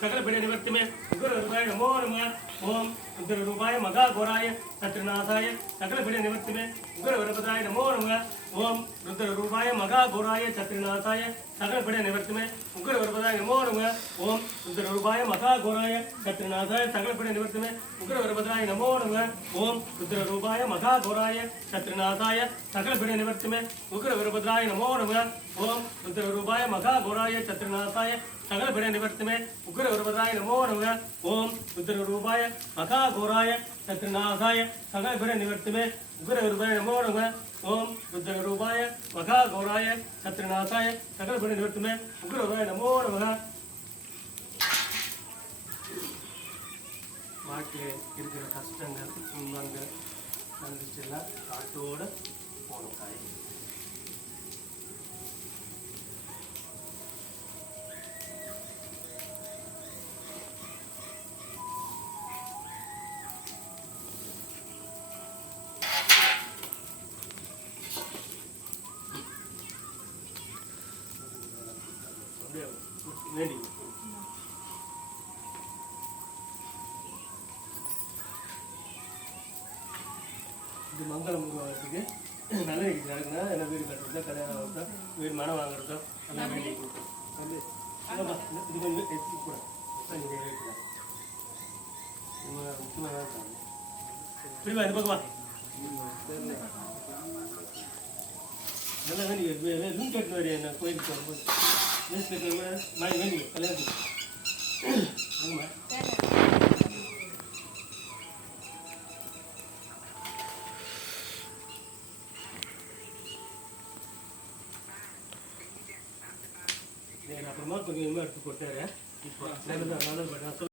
सकल पीड़े निवृत्ति में उग्र रूपाय नमो नमः ओम रुद्र रूपाय मगा घोराय शत्रुनाशाय सकल पीड़े निवृत्ति में उग्र वीरभद्राय नमो नमः ओम रुद्र रूपाय मगा घोराय शत्रुनाशाय सकल पीड़े निवृत्ति में उग्र वीरभद्राय नमो नमः ओम रुद्र रूपाय मगा घोराय शत्रुनाशाय सकल पीड़े निवृत्ति में उग्र वीरभद्राय नमो नमः ओम रुद्र रूपाय मगा घोराय शत्रुनाशाय सकल पीड़े निवृत्ति में उग्र वीरभद्राय नमो नमः ओम रुद्र रूपाय मगा घोराय शत्रुनाशाय सकल पीड़े निवृत्ति में उग्र वीरभद्राय नमो नमः ओम रुद्र रूपाय मगा घोराय शत्रुनाशाय सकल पीड़े निवृत्ति में उग्र वीरभद्राय नमो नमः ओम रुद्र रूपाय मगा घोराय शत्रुनाशाय सकल पीड़े निवृत्ति में उग्र वीरभद्राय नमो नमः வாழ்க்கையில் இருக்கிற கஷ்டங்கள் துன்பங்கள் சந்திச்செல்லாம் காட்டோட போகணும் தாய். வேண்டி இது மங்களம் உருவாகிறதுக்கு நல்ல இருக்குன்னா எல்லாம் வீடு கட்டுறதோ கல்யாணம் ஆகிறதோ வீடு மனம் வாங்குறதோ எல்லாம் வேண்டி வந்து இது கொஞ்சம் எடுத்து கூட முக்கியமாக புரியுமா இது பக்கமா நல்லா வேண்டி ரூம் கட்டு வரையா என்ன கோயிலுக்கு வரும்போது வேண்டி கல்யாணத்துக்கு அப்புறமா கொஞ்சம் எடுத்து போட்டாரு இப்போ நல்லது